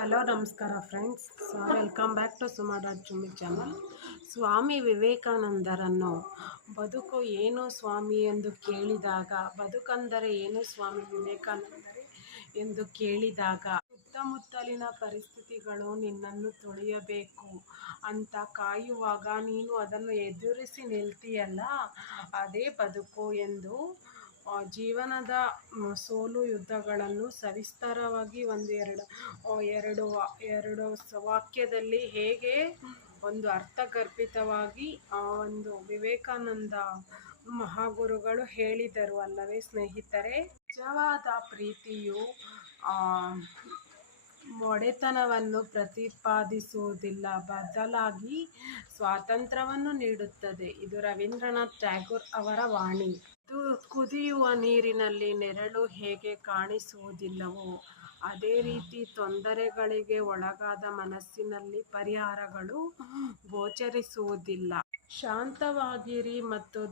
Hello ನಮಸ್ಕಾರ friends. Welcome back to Suma dot Chummi channel. Swami ವಿವೇಕಾನಂದರನ್ನು ಬದುಕು ಏನು ಸ್ವಾಮಿ ಎಂದು ಕೇಳಿದಾಗ, ಬದುಕಂದರೆ ಏನು ಸ್ವಾಮಿ ವಿವೇಕಾನಂದರೇ ಎಂದು ಕೇಳಿದಾಗ, ಸುತ್ತಮುತ್ತಲಿನ ಪರಿಸ್ಥಿತಿಗಳು ನಿನ್ನನ್ನು ತುಳಿಯಬೇಕು ಅಂತ ಕಾಯುವಾಗ ನೀನು ಅದನ್ನು ಎದುರಿಸಿ ನಿಲ್ತೀಯಲ್ಲ, ಅದೇ ಬದುಕು ಎಂದು ಜೀವನದ ಸೋಲು ಯುದ್ಧಗಳನ್ನು ಸವಿಸ್ತಾರವಾಗಿ ಎರಡು ವಾಕ್ಯದಲ್ಲಿ ಹೇಗೆ ಒಂದು ಅರ್ಥಗರ್ಭಿತವಾಗಿ ಒಂದು ವಿವೇಕಾನಂದ ಮಹಾಗುರುಗಳು ಹೇಳಿದರು ಅಲ್ಲವೇ ಸ್ನೇಹಿತರೆ. ನಿಜವಾದ ಪ್ರೀತಿಯು ಒಡೆತನವನ್ನು ಪ್ರತಿಪಾದಿಸುವುದಿಲ್ಲ, ಬದಲಾಗಿ ಸ್ವಾತಂತ್ರ್ಯವನ್ನು ನೀಡುತ್ತದೆ. ಇದು ರವೀಂದ್ರನಾಥ್ ಟ್ಯಾಗೋರ್ ಅವರ ವಾಣಿ. ಕುದಿಯುವ ನೀರಿನಲ್ಲಿ ನೆರಳು ಹೇಗೆ ಕಾಣಿಸುವುದಿಲ್ಲವೋ, ಅದೇ ರೀತಿ ತೊಂದರೆಗಳಿಗೆ ಒಳಗಾದ ಮನಸ್ಸಿನಲ್ಲಿ ಪರಿಹಾರಗಳು ಗೋಚರಿಸುವುದಿಲ್ಲ. ಶಾಂತವಾಗಿರಿ ಮತ್ತು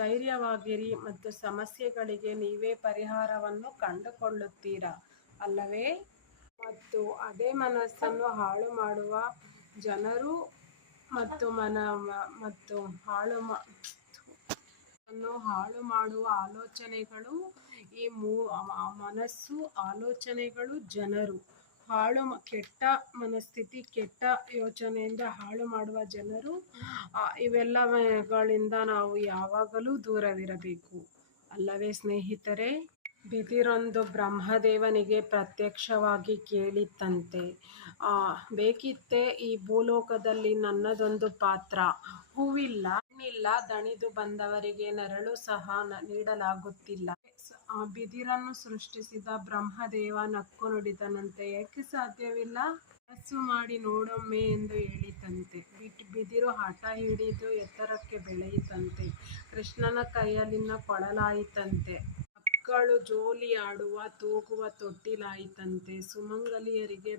ಧೈರ್ಯವಾಗಿರಿ ಮತ್ತು ಸಮಸ್ಯೆಗಳಿಗೆ ನೀವೇ ಪರಿಹಾರವನ್ನು ಕಂಡುಕೊಳ್ಳುತ್ತೀರಾ ಅಲ್ಲವೇ. ಮತ್ತು ಅದೇ ಮನಸ್ಸನ್ನು ಹಾಳು ಮಾಡುವ ಜನರು ಮತ್ತು ಹಾಳು ಮಾಡುವ ಆಲೋಚನೆಗಳು, ಈ ಮನಸ್ಸು, ಆಲೋಚನೆಗಳು, ಜನರು, ಕೆಟ್ಟ ಮನಸ್ಥಿತಿ, ಕೆಟ್ಟ ಯೋಚನೆಯಿಂದ ಹಾಳು ಮಾಡುವ ಜನರು, ಇವೆಲ್ಲಗಳಿಂದ ನಾವು ಯಾವಾಗಲೂ ದೂರವಿರಬೇಕು ಅಲ್ಲವೇ ಸ್ನೇಹಿತರೆ. ಬಿದಿರೊಂದು ಬ್ರಹ್ಮದೇವನಿಗೆ ಪ್ರತ್ಯಕ್ಷವಾಗಿ ಕೇಳಿತಂತೆ, ಬೇಕಿತ್ತೆ ಈ ಭೂಲೋಕದಲ್ಲಿ ನನ್ನದೊಂದು ಪಾತ್ರ. ಹೂವಿಲ್ಲ, ಹಣ್ಣಿಲ್ಲ, ದಣಿದು ಬಂದವರಿಗೆ ನೆರಳು ಸಹ ನೀಡಲಾಗುತ್ತಿಲ್ಲ. ಬಿದಿರನ್ನು ಸೃಷ್ಟಿಸಿದ ಬ್ರಹ್ಮದೇವ ನಕ್ಕು ನುಡಿದನಂತೆ, ಏಕೆ ಸಾಧ್ಯವಿಲ್ಲ, ಮನಸ್ಸು ಮಾಡಿ ನೋಡೊಮ್ಮೆ ಎಂದು ಹೇಳಿತಂತೆ. ಬಿದಿರು ಹಠ ಹಿಡಿದು ಎತ್ತರಕ್ಕೆ ಬೆಳೆಯಿತಂತೆ. ಕೃಷ್ಣನ ಕೈಯಲ್ಲಿನ ಕೊಳಲಾಯಿತಂತೆ. ಮಕ್ಕಳು ಜೋಲಿ ಆಡುವ ತೂಗುವ ತೊಟ್ಟಿಲಾಯಿತಂತೆ. ಸುಮಂಗಲಿಯರಿಗೆ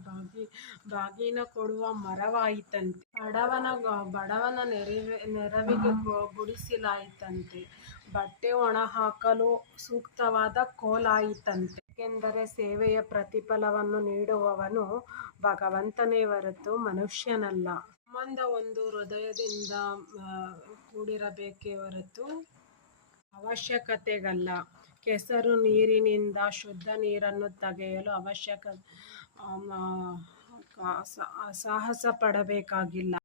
ಬಾಗಿನ ಕೊಡುವ ಮರವಾಯಿತಂತೆ. ಬಡವನ ನೆರವಿಗೆ ಗುಡಿಸಲಾಯಿತಂತೆ. ಬಟ್ಟೆ ಒಣಹಾಕಲು ಸೂಕ್ತವಾದ ಕೋಲಾಯಿತಂತೆ. ಏಕೆಂದರೆ ಸೇವೆಯ ಪ್ರತಿಫಲವನ್ನು ನೀಡುವವನು ಭಗವಂತನೇ ಹೊರತು ಮನುಷ್ಯನಲ್ಲ. ಸಂಬಂಧ ಒಂದು ಹೃದಯದಿಂದ ಕೂಡಿರಬೇಕೇ ಹೊರತು ಅವಶ್ಯಕತೆಗಲ್ಲ. ಕೆಸರು ನೀರಿನಿಂದ ಶುದ್ಧ ನೀರನ್ನು ತೆಗೆಯಲು ಸಾಹಸ ಪಡಬೇಕಾಗಿಲ್ಲ.